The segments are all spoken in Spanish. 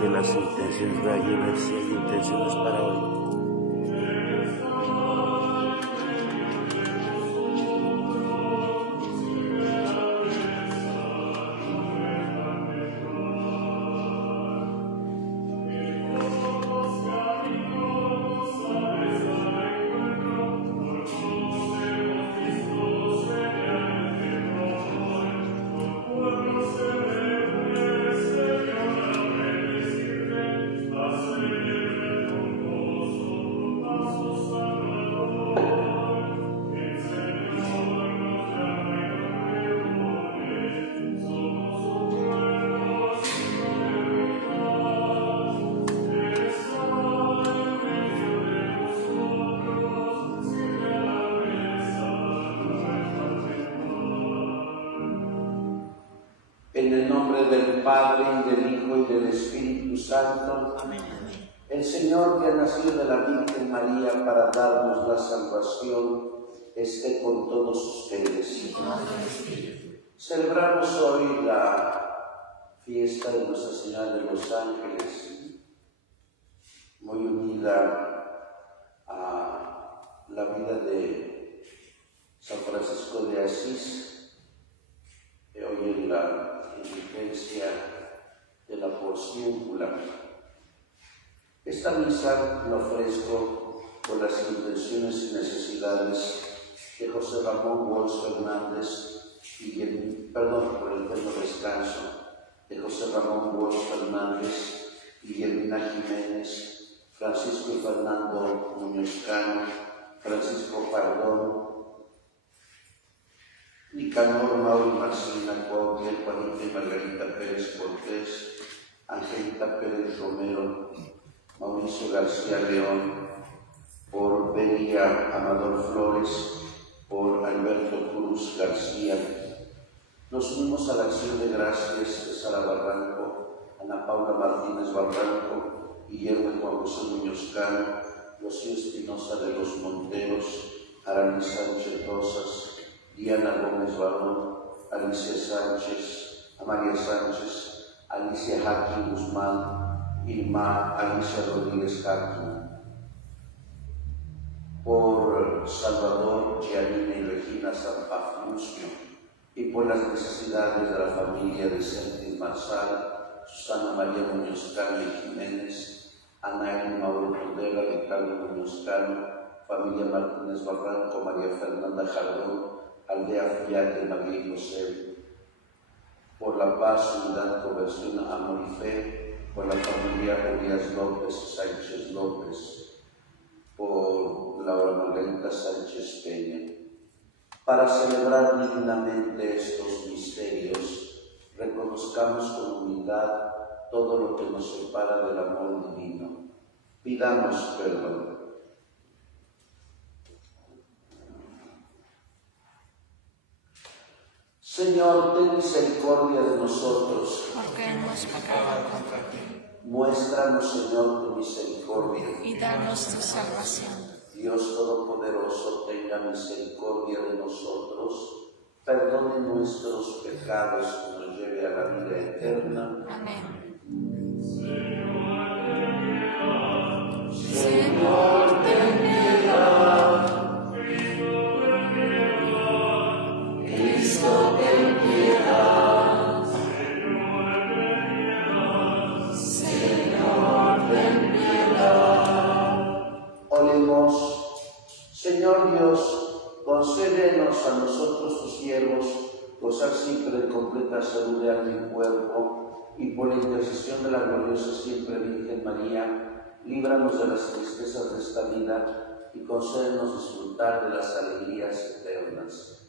de las intenciones. Voy a ver si hay intenciones para hoy. En el nombre del Padre, y del Hijo, y del Espíritu Santo. Amén. El Señor, que ha nacido de la Virgen María para darnos la salvación, esté con todos ustedes. Celebramos hoy la fiesta de Nuestra Señora de los Ángeles, muy unida a la vida de San Francisco de Asís, que hoy en la indulgencia de la porciúncula. Esta misa la ofrezco por las intenciones y necesidades de José Ramón Bosch Fernández por el eterno descanso de José Ramón Bosch Fernández, Guillermina Jiménez, Francisco y Fernando Muñoz Cano, Francisco Pardón, Nicanor, Mauro y Marcelina Cuauhtémoc, Juanita y Margarita Pérez Cortés, Angelita Pérez Romero, Mauricio García León, por Belia Amador Flores, por Alberto Cruz García. Nos unimos a la acción de gracias de Sara Barranco, Ana Paula Martínez Barranco, Guillermo y Juan José Muñoz Cano, Rocío Espinosa de los Monteros, Aramis Sánchez Rosas, Diana Gómez Barón, Alicia Sánchez, Amalia Sánchez, Alicia Jaqui Guzmán, Irma Alicia Rodríguez Jaqui, por Salvador, Gianina y Regina Sanpaflusio, y por las necesidades de la familia de Sentis Marsal, Susana María Muñoz Cano y Jiménez, Ana y Mauro Tudela, Ricardo Muñoz Cano, familia Martínez Barranco, María Fernanda Jardón, Aldea Fiat de María y José, por la paz, unidad, conversión, amor y fe, por la familia Elías López y Sánchez López, por Laura Margarita Sánchez Peña. Para celebrar dignamente estos misterios, reconozcamos con humildad todo lo que nos separa del amor divino. Pidamos perdón. Señor, ten misericordia de nosotros, porque hemos pecado contra ti. Muéstranos, Señor, tu misericordia, y danos tu salvación. Dios Todopoderoso, tenga misericordia de nosotros, perdone nuestros pecados y nos lleve a la vida eterna. Amén. Señor, ten piedad. Cristo, ten piedad. Señor, ten piedad. Oremos. Señor Dios, concédenos a nosotros tus siervos gozar siempre de completa salud de alma y cuerpo, y por la intercesión de la gloriosa siempre Virgen María, líbranos de las tristezas de esta vida y concédenos disfrutar de las alegrías eternas.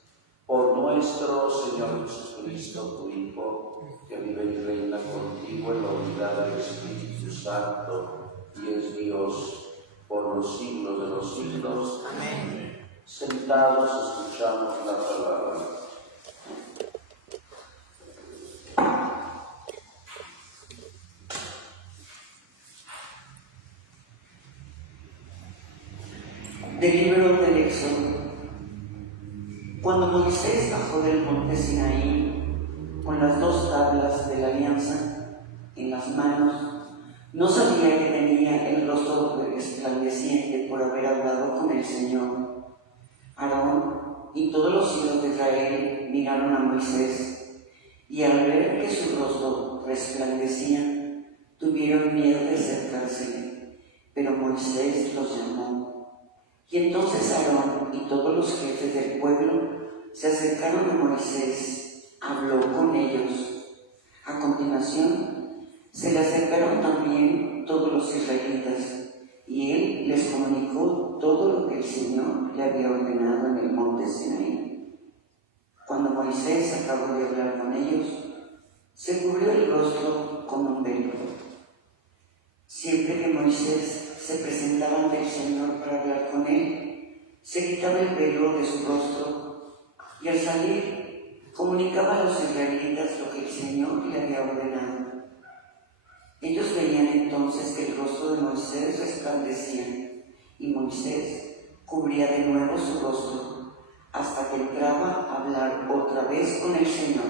Por nuestro Señor Jesucristo, tu Hijo, que vive y reina contigo en la unidad del Espíritu Santo, y es Dios por los siglos de los siglos. Amén. Sentados escuchamos la palabra. Del libro del Éxodo. Cuando Moisés bajó del monte Sinaí con las dos tablas de la alianza en las manos, No sabía que tenía el rostro resplandeciente por haber hablado con el Señor. Aarón y todos los hijos de Israel miraron a Moisés, y al ver que su rostro resplandecía, tuvieron miedo de acercársele, pero Moisés los llamó. Y entonces Aarón y todos los jefes del pueblo se acercaron a Moisés, habló con ellos. A continuación, se le acercaron también todos los israelitas, y él les comunicó todo lo que el Señor le había ordenado en el monte Sinaí. Cuando Moisés acabó de hablar con ellos, se cubrió el rostro con un velo. Siempre que Moisés se presentaba ante el Señor para hablar con él, se quitaba el velo de su rostro y al salir comunicaba a los israelitas lo que el Señor le había ordenado. Ellos veían entonces que el rostro de Moisés resplandecía, y Moisés cubría de nuevo su rostro hasta que entraba a hablar otra vez con el Señor.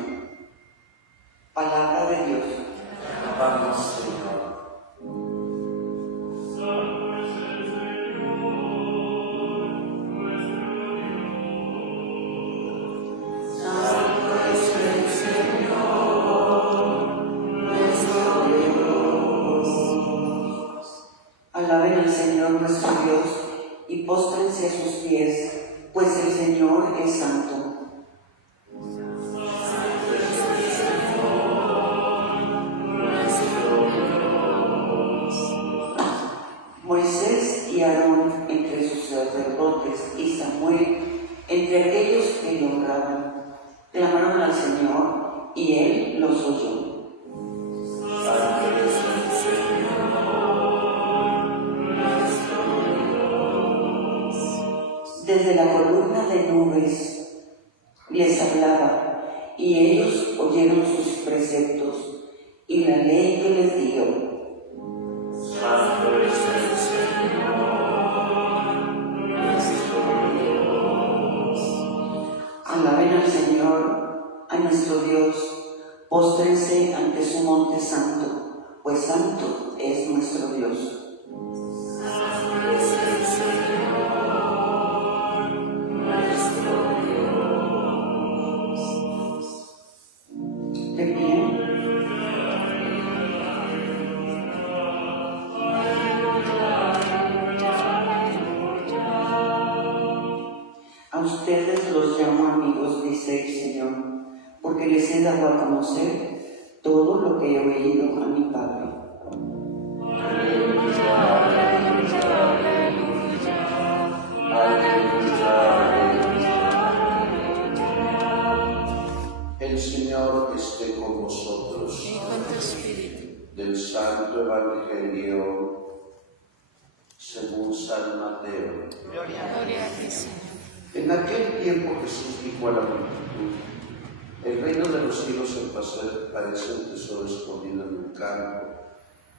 Palabra de Dios. Vamos, Señor. Alaben al Señor nuestro Dios y póstrense a sus pies, pues el Señor es santo. Moisés y Aarón entre sus sacerdotes y Samuel entre aquellos que le honraban, clamaron al Señor y Él los oyó. Desde la columna de nubes les hablaba, y ellos oyeron sus preceptos y la ley que les dio. Santo es el Señor, nuestro Dios. Alaben al Señor, a nuestro Dios, póstrense ante su monte santo, pues santo es nuestro Dios. Santo es el Señor, nuestro Dios. De pie. A ustedes los llamo amigos, dice el Señor, porque les he dado a conocer todo lo que he oído a mi Padre. El Señor esté con vosotros. Y con tu espíritu. Del Santo Evangelio según San Mateo. Gloria a ti, Señor. En aquel tiempo Jesús dijo a la multitud: el reino de los cielos parece un tesoro escondido en un campo,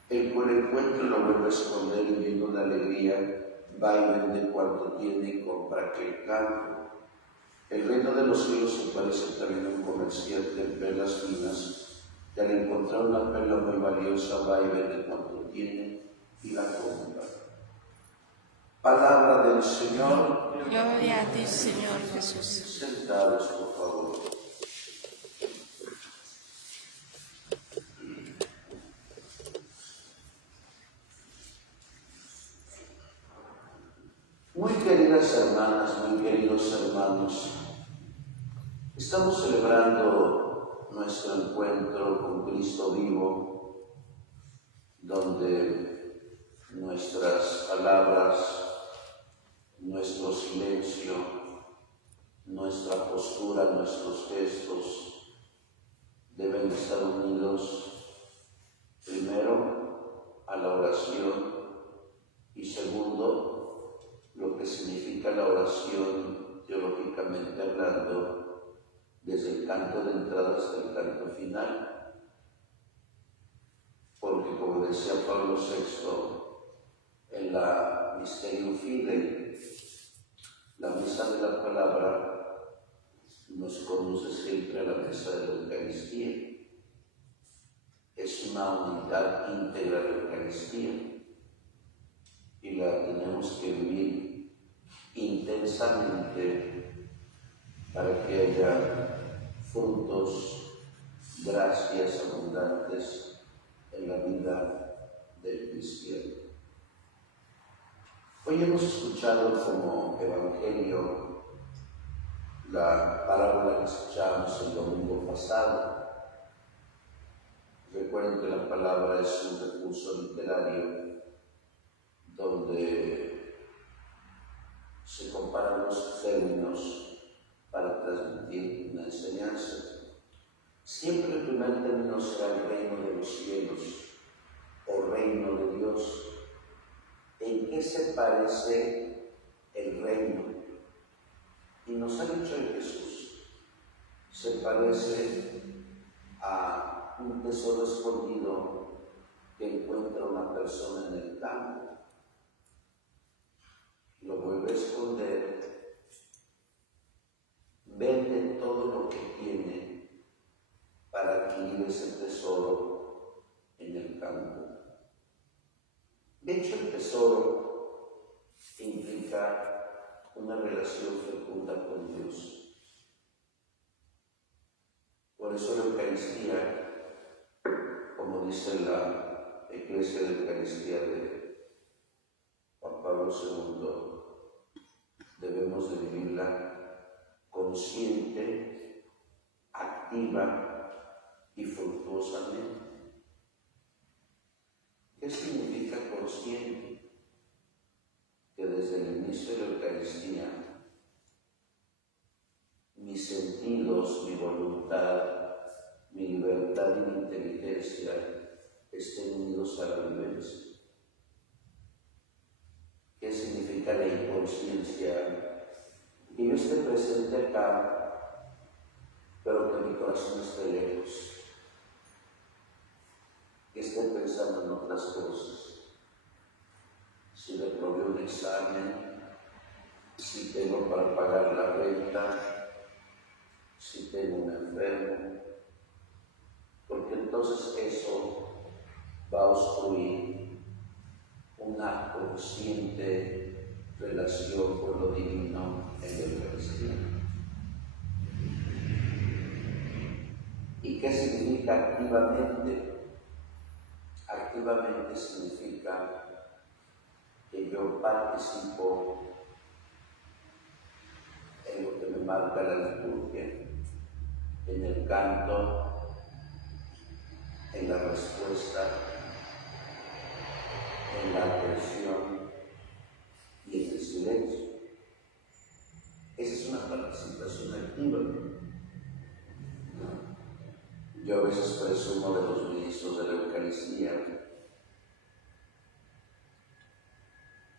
el cual encuentra y lo vuelve a esconder, y lleno de alegría va y vende cuanto tiene y compra aquel campo. El reino de los cielos se parece también a un comerciante en perlas finas, que al encontrar una perla muy valiosa va y vende cuanto tiene y la compra. Palabra del Señor. Gloria a ti, Señor Jesús. Sentados, por favor. Muy queridas hermanas, muy queridos hermanos, estamos celebrando nuestro encuentro con Cristo vivo, donde nuestras palabras, nuestro silencio, nuestra postura, nuestros gestos deben estar unidos primero a la oración y segundo lo que significa la oración teológicamente hablando, desde el canto de entrada hasta el canto final. Porque como decía Pablo VI en la Mysterium Fidei, la mesa de la palabra nos conduce siempre a la mesa de la Eucaristía. Es es una unidad íntegra de Eucaristía y la tenemos que vivir intensamente para que haya frutos, gracias abundantes en la vida del cristiano. Hoy hemos escuchado como evangelio la parábola que escuchábamos el domingo pasado. Recuerden que la palabra es un recurso literario donde se comparan los términos para transmitir una enseñanza. Siempre el primer término será el reino de los cielos o reino de Dios. ¿En qué se parece el reino? Y nos ha dicho Jesús, se parece a un tesoro escondido que encuentra una persona en el campo. Lo vuelve a esconder, vende todo lo que tiene para adquirir ese tesoro en el campo. De hecho, el tesoro implica una relación fecunda con Dios. Por eso la Eucaristía, como dice la Iglesia de Eucaristía de Juan Pablo II, debemos de vivirla consciente, activa y fructuosamente. ¿Qué significa consciente? Que desde el inicio de la Eucaristía, mis sentidos, mi voluntad, mi libertad y mi inteligencia estén unidos a la vivencia. ¿Qué significa la inconsciencia? Que yo esté presente acá, pero que mi corazón esté lejos. Que esté pensando en otras cosas. Si reprobé un examen, si tengo para pagar la renta, si tengo un enfermo, porque entonces eso va a obstruir una consciente relación con lo divino en la Eucaristía. ¿Y qué significa activamente? Activamente significa que yo participo en lo que me marca la liturgia, en el canto, en la respuesta, en la atención y en el silencio. Esa es una participación activa. Yo a veces presumo de los ministros de la Eucaristía,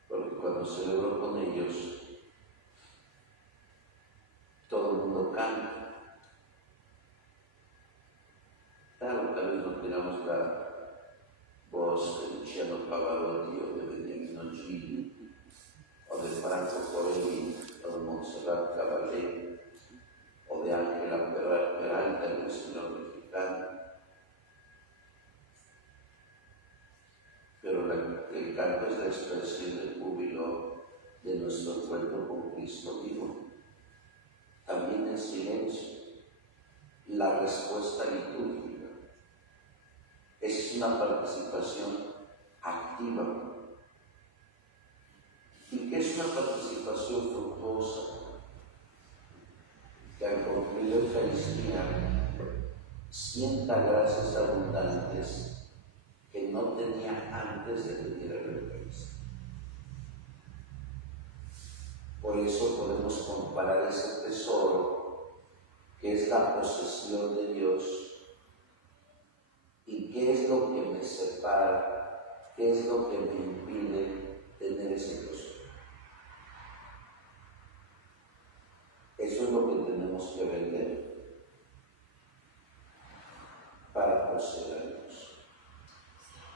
porque cuando celebro con ellos, todo el mundo canta. Claro, tal vez no tengamos la voz de Luciano Pavarotti o de Beniamino Gili, o de Franco Corelli, o de Montserrat Caballé, o de Ángela Peralta, el señor mexicano. Pero el canto es la expresión del júbilo de nuestro encuentro con Cristo vivo. También en silencio, la respuesta litúrgica. Es una participación activa. ¿Y qué es una participación fructuosa? Que al concluir la Eucaristía sienta gracias abundantes que no tenía antes de venir a la Eucaristía. Por eso podemos comparar ese tesoro, que es la posesión de Dios, y qué es lo que me separa, qué es lo que me impide tener ese tesoro. Eso es lo que tenemos que vender para poseer a Dios.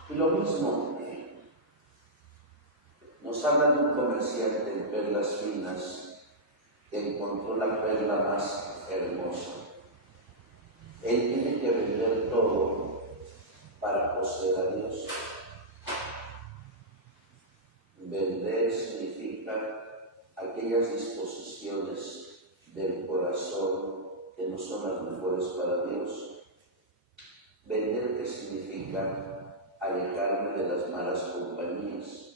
Y lo mismo, nos habla de un comerciante en perlas finas que encontró la perla más hermosa. Él tiene que vender todo para poseer a Dios. Vender significa aquellas disposiciones del corazón que no son las mejores para Dios. Vender, ¿qué significa? Alejarme de las malas compañías.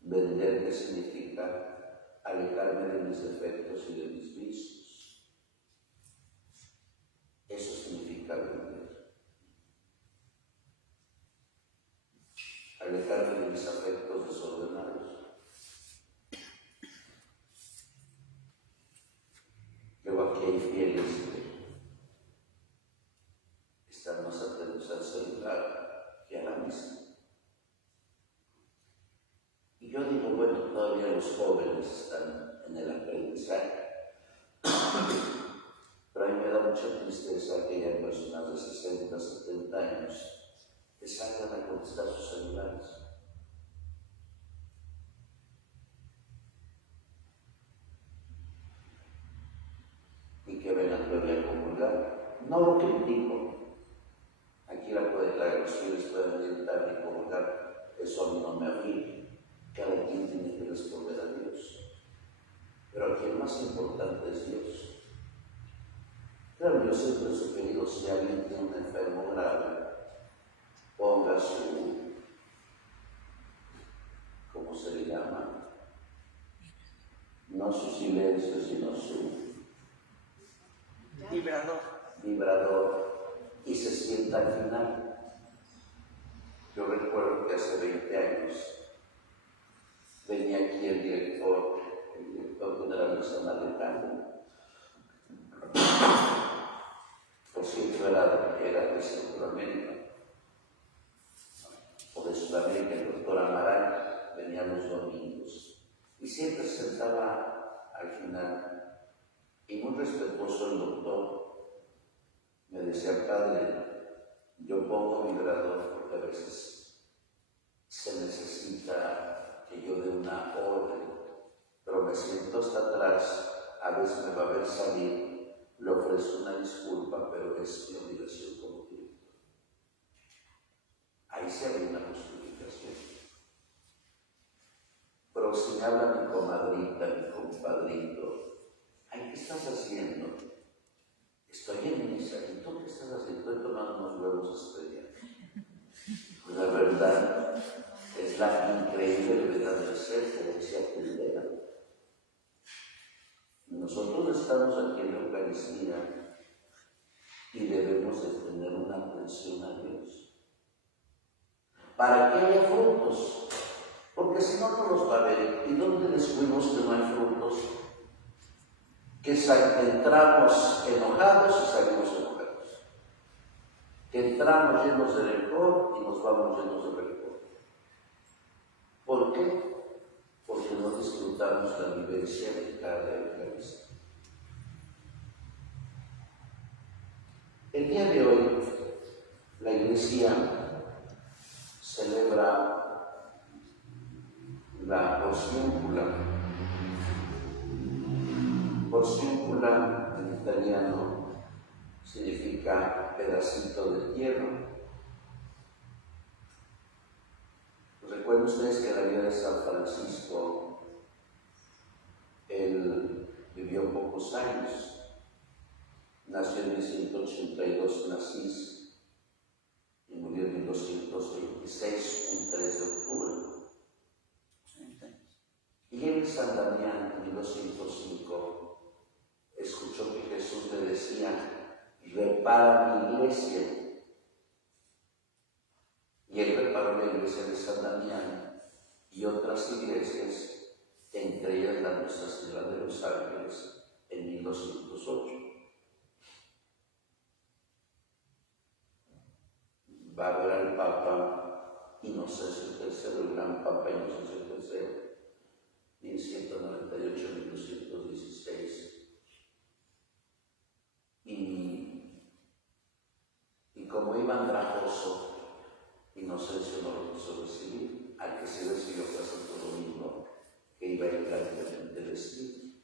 Vender, ¿qué significa? Alejarme de mis defectos y de mis vicios. Eso significa vender. Alejarme de mis afectos desordenados. Luego aquí hay fieles que están más atentos al celular que a la misa. Y yo digo, bueno, todavía los jóvenes están en el aprendizaje. Pero a mí me da mucha tristeza que haya personas de 60, 70 años que salgan a contestar sus celulares. Y que vengan todavía a comulgar. No lo critico. Aquí los fieles pueden venir tarde y comulgar. Eso a mí no me aflige. Cada quien tiene que responder a Dios. Pero aquí el más importante es Dios. Claro, yo siempre he sugerido, si alguien tiene un enfermo grave, ponga su, ¿cómo se le llama? No su silencio, sino su vibrador, y se sienta al final. Yo recuerdo que hace 20 años venía aquí el director de la misa Alejandro. Por cierto, era de Centroamérica, o de Sudamérica, el doctor Amaral, venía los domingos, y siempre se sentaba al final, y muy respetuoso el doctor, me decía, padre, yo pongo vibrador porque a veces se necesita que yo dé una orden, pero me siento hasta atrás, a veces me va a ver salir. Le ofrezco una disculpa, pero es mi obligación como director. Ahí se había una justificación. Pero si me habla mi comadrita, mi compadrito, ay, ¿qué estás haciendo? Estoy en misa. ¿Y tú qué estás haciendo? Estoy tomando unos huevos estrella. Pues la verdad es la increíble verdad del ser, como decía Tildera. Nosotros estamos aquí en la Eucaristía y debemos de tener una atención a Dios para que haya frutos, porque si no, no los va a haber. ¿Y dónde descubrimos que no hay frutos? Que entramos enojados y salimos enojados, que entramos llenos de rencor y nos vamos llenos de rencor. ¿Por qué? Porque no disfrutamos la vivencia de cada Eucaristía. El día de hoy, la Iglesia celebra la porciúncula. Porciúncula en italiano significa pedacito de tierra. Recuerden ustedes que la vida de San Francisco, él vivió pocos años. Nació en 1182 en Asís y murió en 1226, un 3 de octubre. Y él en San Damián, en 1205, escuchó que Jesús le decía, repara mi iglesia. Y él reparó la iglesia de San Damián y otras iglesias, entre ellas la Nuestra Señora de los Ángeles, en 1208. Va a ver al Papa Inocencio III, el gran Papa Inocencio III, 1198-1216. Y como iba andrajoso, Inocencio no lo quiso recibir. Al que se recibió fue Santo Domingo, que iba elegantemente vestido.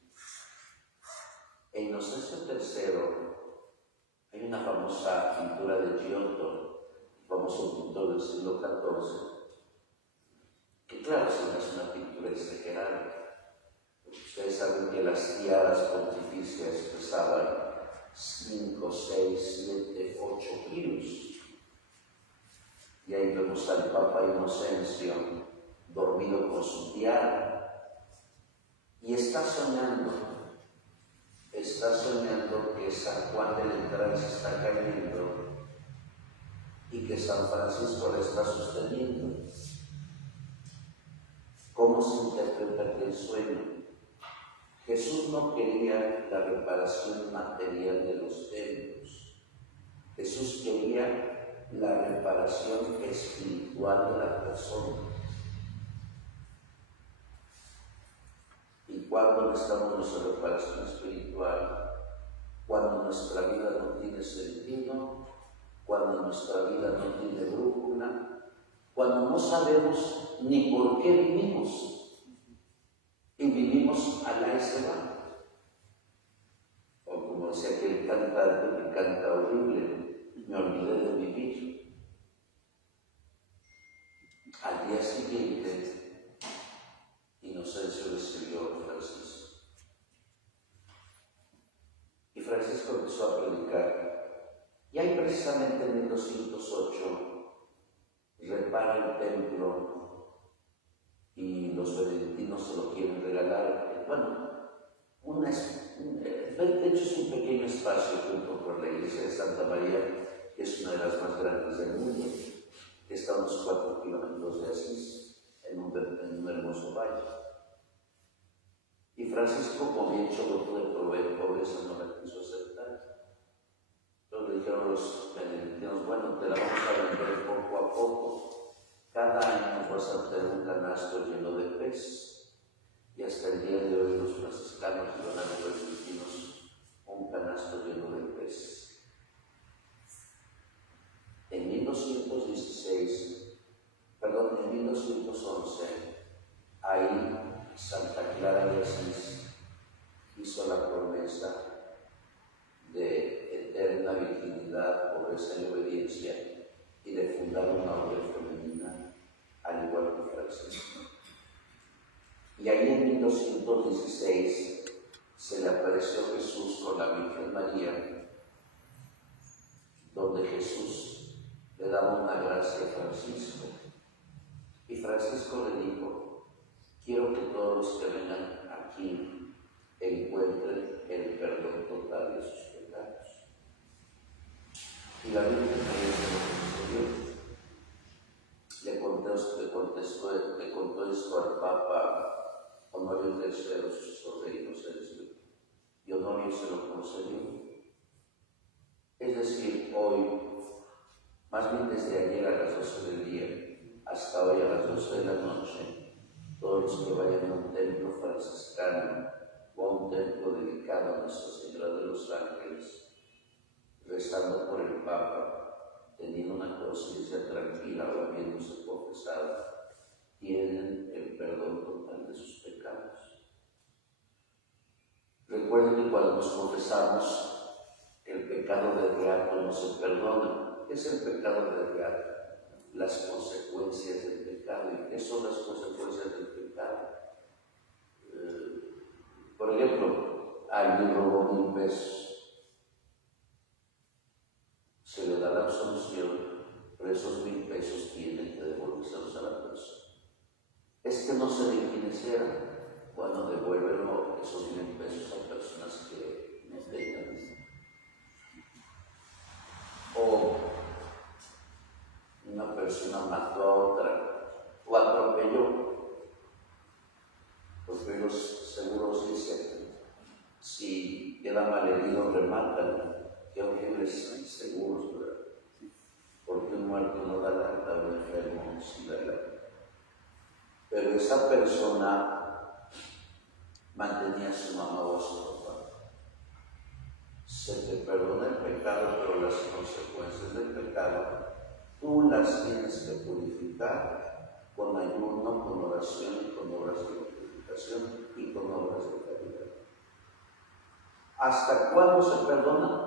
E Inocencio III, Hay una famosa pintura de Giotto, famoso pintor del siglo XIV, que claro, es una pintura exagerada. Ustedes saben que las tiaras pontificias pesaban 5, 6, 7, 8 kilos. Y ahí vemos al Papa Inocencio dormido con su tiara. Y está soñando que San Juan de Letrán se está cayendo y que San Francisco le está sosteniendo. ¿Cómo se interpreta aquel sueño? Jesús no quería la reparación material de los templos. Jesús quería la reparación espiritual de la persona. ¿Y cuándo necesitamos nuestra reparación espiritual? Cuando nuestra vida no tiene sentido, cuando nuestra vida no tiene brújula, cuando no sabemos ni por qué vivimos. Y vivimos a la va. O como decía aquel cantante que canta horrible, me olvidé de vivir. Al día siguiente, Inocencio le escribió a Francisco. Y Francisco empezó a predicar. Y ahí precisamente en 1208 repara el templo y los benedictinos se lo quieren regalar. Bueno, de hecho es un pequeño espacio junto con la iglesia de Santa María, que es una de las más grandes del mundo, que está a unos 4 kilómetros de Asís, en un hermoso valle. Y Francisco, como bien hecho voto de pobreza, no la quiso aceptar. Entonces le dijeron los benedictinos, bueno, te la vamos a vender poco a poco. Cada año nos vas a tener un canasto lleno de peces. Y hasta el día de hoy los franciscanos y donan a los benedictinos un canasto lleno de peces. En 1911, ahí Santa Clara de Asís hizo la promesa de eterna virginidad, pobreza y obediencia y de fundar una orden femenina, al igual que Francisco. Y ahí en 1216 se le apareció Jesús con la Virgen María, donde Jesús le daba una gracia a Francisco. Y Francisco le dijo, quiero que todos los que vengan aquí encuentren el perdón total de sus pecados. Y la Virgen María se lo le contó esto al Papa Honorio III, sucesor de Inocencio, y Honorio se lo concedió. Es decir, hoy, más bien desde ayer a las 12 del día, hasta hoy a las 12 de la noche, todos los que vayan a un templo franciscano o a un templo dedicado a Nuestra Señora de los Ángeles, rezando por el Papa, teniendo una conciencia tranquila o habiéndose confesado, tienen el perdón total de sus pecados. Recuerden que cuando nos confesamos, el pecado de reato no se perdona. ¿Qué es el pecado de reato? Las consecuencias del pecado. ¿Y qué son las consecuencias del pecado? Por ejemplo, alguien robó 1,000 pesos. Se le da la absolución, pero esos 1,000 pesos tienen que devolvérselos a la persona. Es que no se de quiénes eran. Bueno, devuélvelo esos 1,000 pesos a personas que no tengan. O una persona mató a otra o atropelló, porque los seguros dicen, si queda malherido, rematan. Qué horribles seguros, ¿verdad? Porque un muerto no da lata, un enfermo sí da lata. Pero esa persona mantenía a su mamá o a su papá. Se te perdona el pecado, pero las consecuencias del pecado tú las tienes que purificar con ayuno, con oración y con obras de purificación y con obras de caridad. ¿Hasta cuándo se perdona?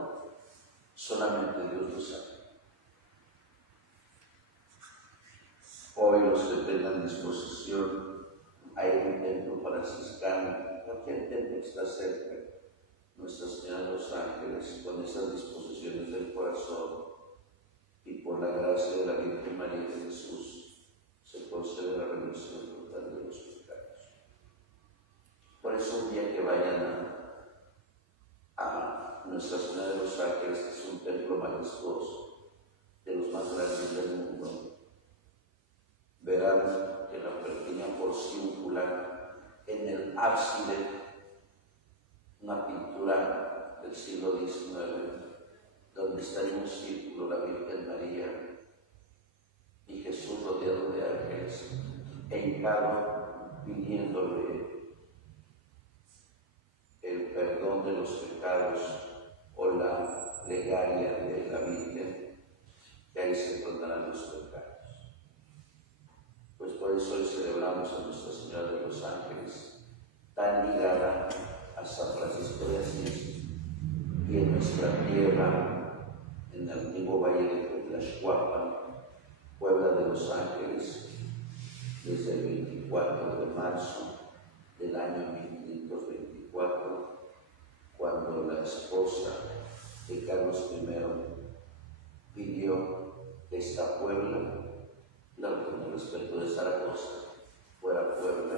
Solamente Dios lo sabe. Hoy los que tengan disposición a ir a un templo franciscano, cualquier templo que está cerca, Nuestra Señora de los Ángeles, con esas disposiciones del corazón y por la gracia de la Virgen María de Jesús, se concede la remisión total de los pecados. Por eso un día que vayan a Nuestra Señora de los Ángeles, que es un templo majestuoso, de los más grandes del mundo, verán que la pequeña porciúncula, en el ábside, una pintura del siglo XIX, donde está en un círculo la Virgen María y Jesús rodeado de ángeles, hincado pidiéndole el perdón de los pecados o la plegaria de la Virgen, que ahí se perdonarán los pecados. Pues por eso hoy celebramos a Nuestra Señora de los Ángeles, tan ligada a San Francisco de Asís, y en nuestra tierra, en el antiguo valle de Tlaxcuapan, Puebla de los Ángeles, desde el 24 de marzo del año 1524, cuando la esposa de Carlos I pidió que esta Puebla, claro, con el respeto de Zaragoza, fuera Puebla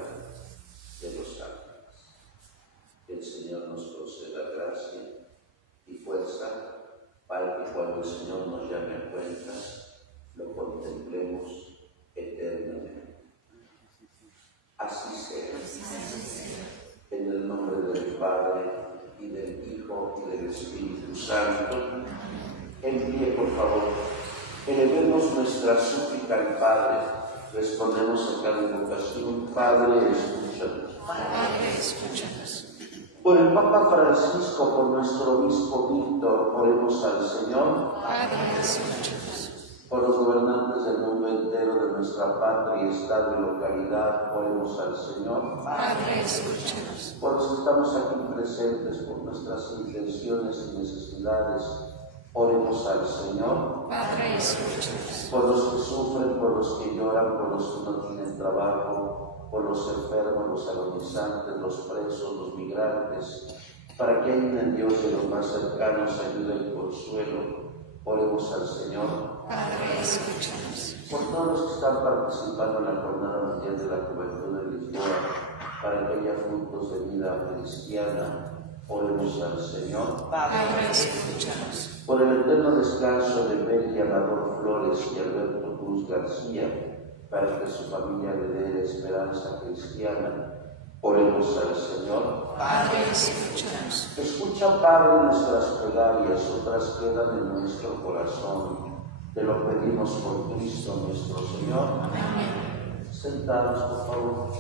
de los Ángeles. Que el Señor nos conceda gracia y fuerza para que cuando el Señor nos llame a cuentas, lo contemplemos eternamente. Así sea. En el nombre del Padre, y del Hijo, y del Espíritu Santo. En pie, por favor. Elevemos nuestra súplica al Padre. Respondemos a cada invocación. Padre, escúchanos. Padre, escúchanos. Por el Papa Francisco, por nuestro obispo Víctor, oremos al Señor. Padre, escúchanos. Por los gobernantes del mundo entero, de nuestra patria, estado y localidad, oremos al Señor. Padre, escúchanos. Por los que estamos aquí presentes, por nuestras intenciones y necesidades, oremos al Señor. Padre, escúchanos. Por los que sufren, por los que lloran, por los que no tienen trabajo, por los enfermos, los agonizantes, los presos, los migrantes, para que hayan en Dios de los más cercanos ayuda y consuelo, oremos al Señor. Padre, escúchanos. Por todos los que están participando en la Jornada Mundial de la Juventud de Lisboa, para que haya frutos de vida cristiana, oremos al Señor. Padre, escúchanos. Por el eterno descanso de Mary Amador Flores y Alberto Cruz García, para que su familia le dé esperanza cristiana, oremos al Señor. Padre, escúchanos. Escucha, Padre, nuestras plegarias, otras quedan en nuestro corazón. Te lo pedimos por Cristo nuestro Señor. Amén. Sentados, por favor.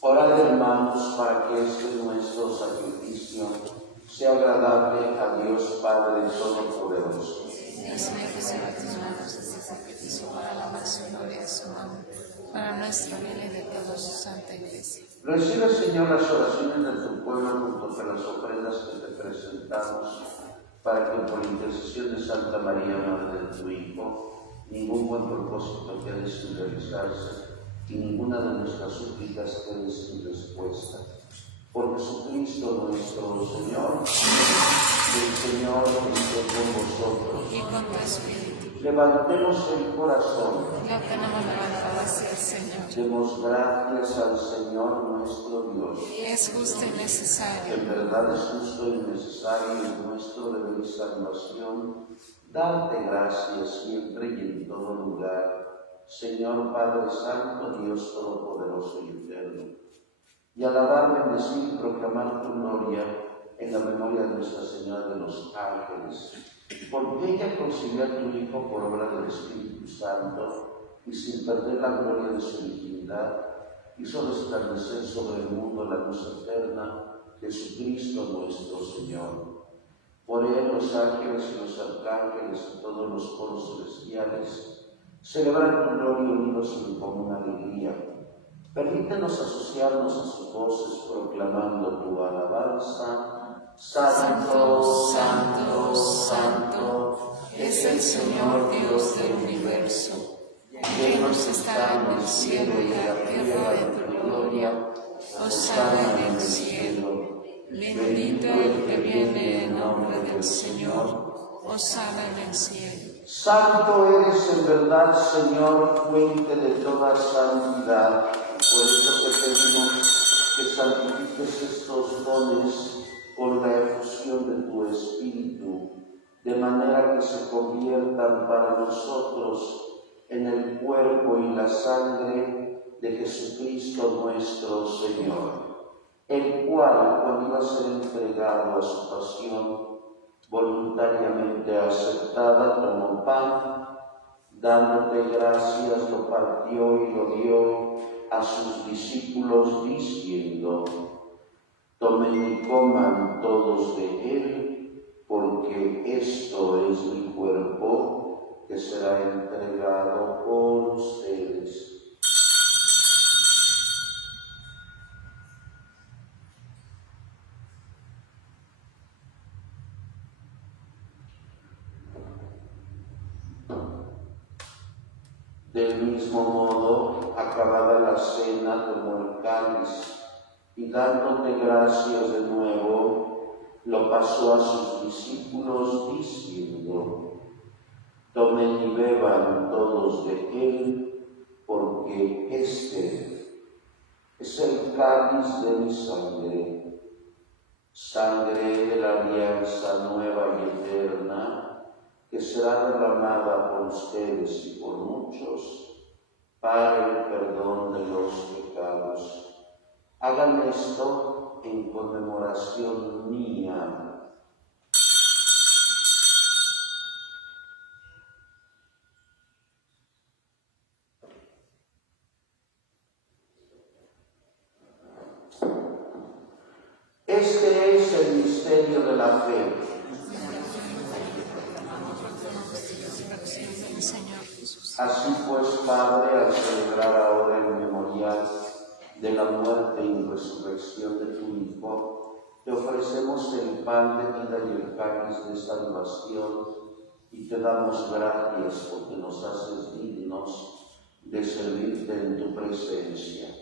Orad, hermanos, para que este nuestro sacrificio sea agradable a Dios Padre Todopoderoso. Señor, reciba tus manos este sacrificio para la más gloria de su nombre, para nuestra vida y de toda su santa iglesia. Recibe, Señor, las oraciones de tu pueblo junto con las ofrendas que te presentamos, para que por intercesión de Santa María, Madre de tu Hijo, ningún buen propósito quede sin realizarse y ninguna de nuestras súplicas quede sin respuesta. Por Jesucristo nuestro Señor, el Señor esté con vosotros. Y con tu espíritu. Levantemos el corazón. Lo tenemos levantado hacia el Señor. Demos gracias al Señor nuestro Dios. Y es justo y necesario. En verdad es justo y necesario y nuestro deber y salvación darte gracias siempre y en todo lugar, Señor Padre Santo, Dios Todopoderoso y Eterno, y alabar, bendecir y proclamar tu gloria en la memoria de Nuestra Señora de los Ángeles, porque ella concibió a tu Hijo por obra del Espíritu Santo y sin perder la gloria de su divinidad, hizo resplandecer sobre el mundo la luz eterna, Jesucristo nuestro Señor. Por él los ángeles y los arcángeles y todos los coros celestiales celebran tu gloria unidos en común alegría. Permítenos asociarnos a sus voces proclamando tu alabanza. Santo, Santo, Santo, es el Señor Dios del universo. Llenos están el cielo y la tierra de tu gloria. Hosana en el cielo. Bendito el que viene en nombre del Señor. Hosana en el cielo. Santo eres en verdad, Señor, fuente de toda santidad. Por eso te pedimos que santifiques estos dones con la efusión de tu Espíritu, de manera que se conviertan para nosotros en el cuerpo y la sangre de Jesucristo nuestro Señor, el cual, cuando iba a ser entregado a su pasión, voluntariamente aceptada, tomó pan, dándote gracias, lo partió y lo dio a sus discípulos, diciendo: tomen y coman todos de él, porque esto es mi cuerpo que será entregado por ustedes. Del mismo modo, acabada la cena, tomó el cáliz y dándote gracias de nuevo, lo pasó a sus discípulos diciendo: tomen y beban todos de él, porque este es el cáliz de mi sangre, sangre de la alianza nueva y eterna, que será derramada por ustedes y por muchos para el perdón de los pecados. Hagan esto en conmemoración mía. Este es el misterio de la fe. Así pues, Padre, al celebrar ahora el memorial de la muerte y resurrección de tu Hijo, te ofrecemos el pan de vida y el cáliz de salvación, y te damos gracias porque nos haces dignos de servirte en tu presencia.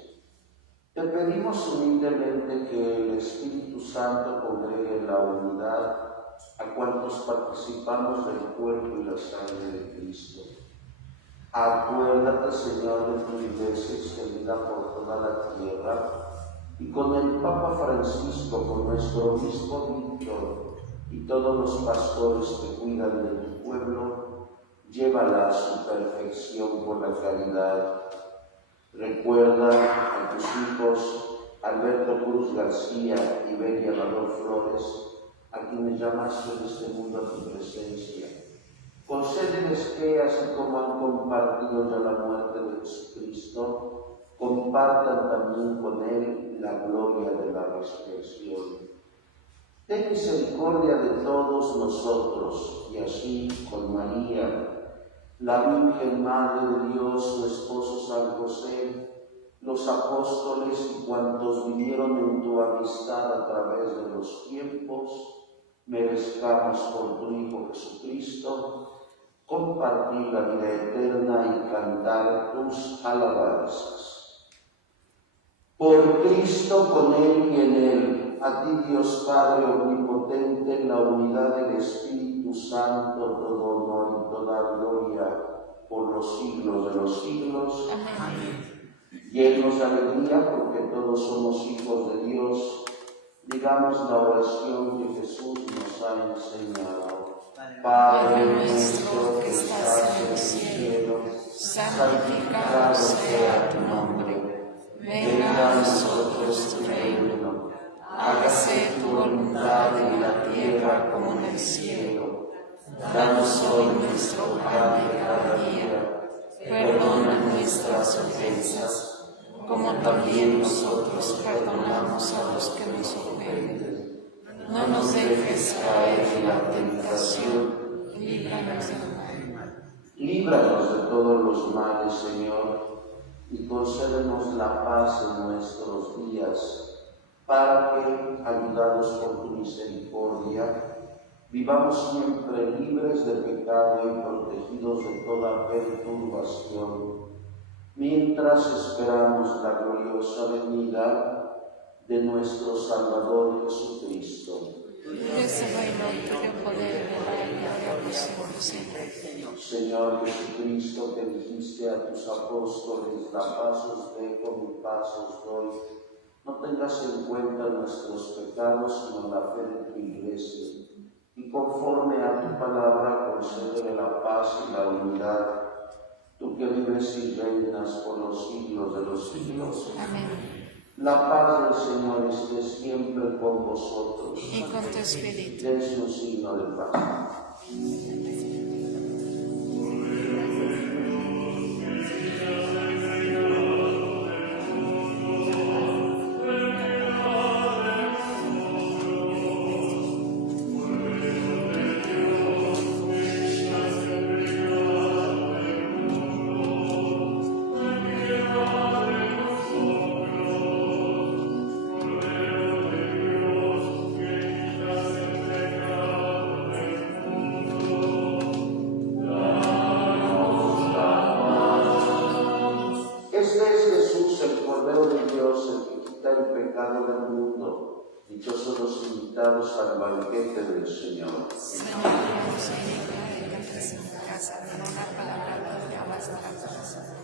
Te pedimos humildemente que el Espíritu Santo congregue en la unidad a cuantos participamos del cuerpo y la sangre de Cristo. Acuérdate, Señor, de tu iglesia extendida por toda la tierra, y con el Papa Francisco, con nuestro obispo Víctor y todos los pastores que cuidan de tu pueblo, llévala a su perfección por la caridad. Recuerda a tus hijos Alberto Cruz García y Belia Valor Flores, a quienes llamaste en este mundo a tu presencia. Concédeles que, así como han compartido ya la muerte de Jesucristo, compartan también con Él la gloria de la resurrección. Ten misericordia de todos nosotros, y así con María, la Virgen Madre de Dios, su esposo San José, los apóstoles y cuantos vivieron en tu amistad a través de los tiempos, merezcamos por tu Hijo Jesucristo compartir la vida eterna y cantar tus alabanzas. Por Cristo, con Él y en Él, a ti Dios Padre Omnipotente, en la unidad del Espíritu Santo, todo honor y toda gloria por los siglos de los siglos. Amén. Llenos de alegría porque todos somos hijos de Dios, digamos la oración que Jesús nos ha enseñado. Padre nuestro que estás en el cielo, santificado sea tu nombre. Venga a nosotros tu reino. Hágase tu voluntad en la tierra como en el cielo. Danos hoy nuestro pan de cada día. Perdona nuestras ofensas, como también nosotros perdonamos a los que nos ofenden. No nos dejes caer en la tentación, líbranos del mal. Líbranos de todos los males, Señor, y concédenos la paz en nuestros días, para que, ayudados por tu misericordia, vivamos siempre libres de pecado y protegidos de toda perturbación, mientras esperamos la gloriosa venida de nuestro Salvador Jesucristo. Tuyo es el reino, tuyo poder, la gloria por siempre. Señor Jesucristo, que dijiste a tus apóstoles, la paz os dejo, mi paz os doy, no tengas en cuenta nuestros pecados, sino la fe de tu Iglesia, y conforme a tu palabra concédele la paz y la unidad, tú que vives y reinas por los siglos de los siglos. Amén. La paz del Señor esté siempre con vosotros. Y con tu espíritu. Dense un signo de paz. Dichosos los invitados al banquete del Señor. Señor, no soy digna de que entres en mi casa, pero una palabra tuya bastará para salvar.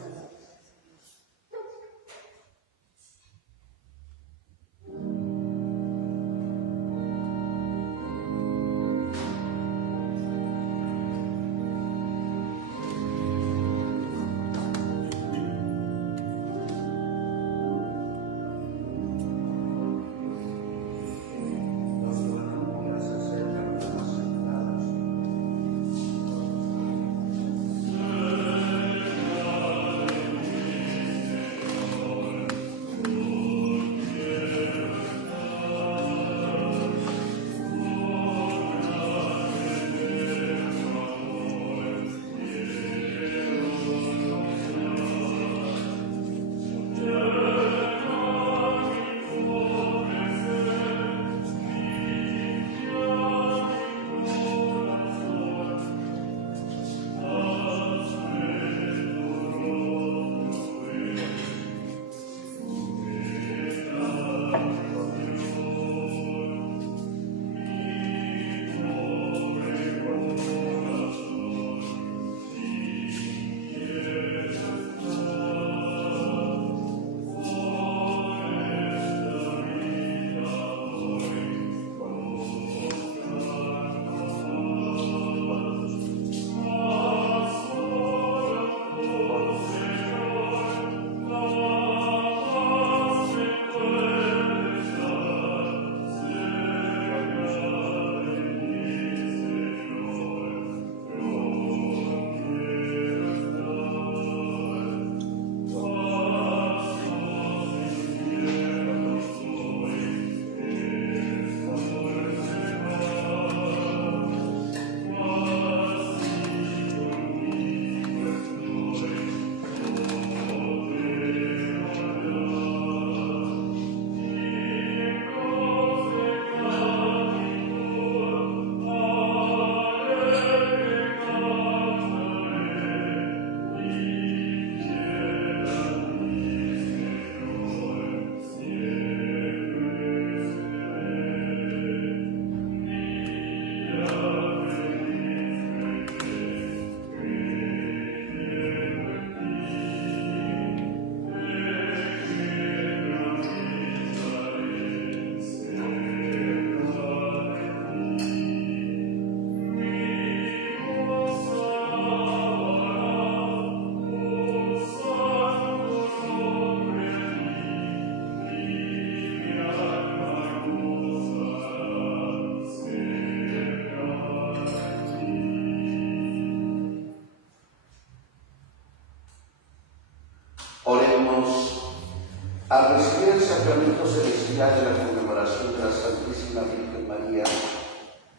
Al recibir el sacramento celestial de la conmemoración de la Santísima Virgen María,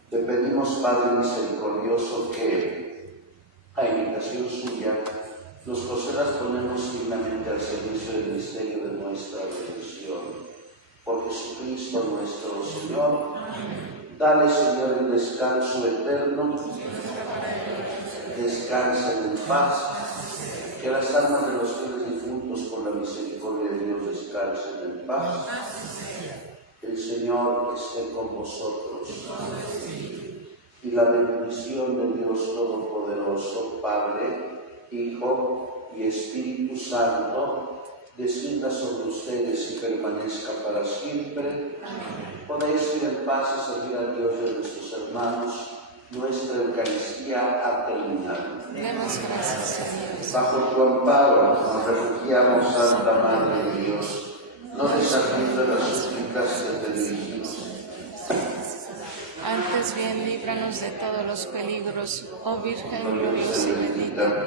te pedimos, Padre misericordioso, que, a imitación suya, nos concedas ponernos dignamente al servicio del misterio de nuestra redención. Por Jesucristo nuestro Señor. Dale, Señor, el descanso eterno. Descansen en paz. Que las almas de los fieles difuntos, por la misericordia de Dios, descansen en paz. El Señor esté con vosotros. Y la bendición de Dios Todopoderoso, Padre, Hijo y Espíritu Santo, descienda sobre ustedes y permanezca para siempre. Podéis ir en paz y servir a Dios y a nuestros hermanos. Nuestra Eucaristía ha terminado. Demos gracias a Dios. Bajo tu amparo nos refugiamos, Santa Madre de Dios. No desatiendas las súplicas que te dirigimos. Antes bien, líbranos de todos los peligros, oh Virgen gloriosa y bendita.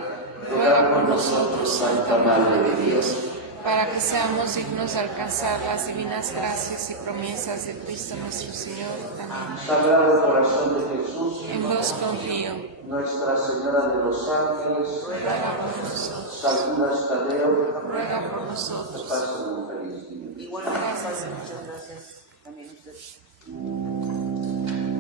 Ruega por nosotros, Santa Madre de Dios, para que seamos dignos de alcanzar las divinas gracias y promesas de Cristo nuestro Señor. Amén. Sagrado Corazón de Jesús, En vos confío. Nuestra Señora de los Ángeles, Ruega por nosotros. San Judas Tadeo, Ruega por nosotros. pasen un feliz día. Gracias. Muchas gracias. También usted.